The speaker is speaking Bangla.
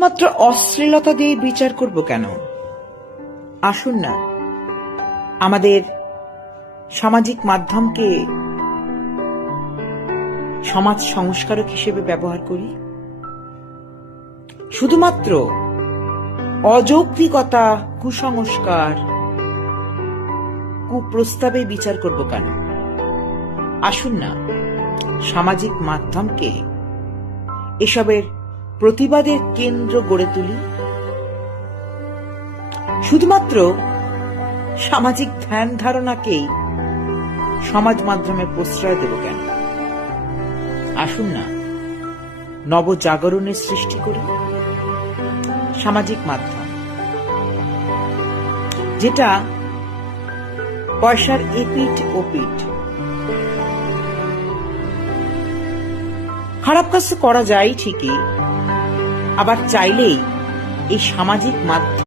মাত্র অশ্লীলতা দিয়ে বিচার করব কেন? আসুন না আমাদের সামাজিক মাধ্যমকে সমাজ সংস্কারক হিসেবে ব্যবহার করি। শুধুমাত্র অযৌক্তিকতা, কুসংস্কার, কুপ্রস্তাবে বিচার করব কেন? আসুন না সামাজিক মাধ্যমকে এসবের প্রতিবাদের কেন্দ্র গড়ে তুলি। শুধুমাত্র সামাজিক ধ্যান ধারণাকেই সমাজ মাধ্যমে প্রশ্রয় দেব কেন? আসুন না নবজাগরণের সৃষ্টি করি। সামাজিক মাধ্যম যেটা পয়সার এপিঠ ওপিঠ, খারাপ কাজ করা যায় ঠিকই, আবার চাইলেই এই সামাজিক মাধ্যম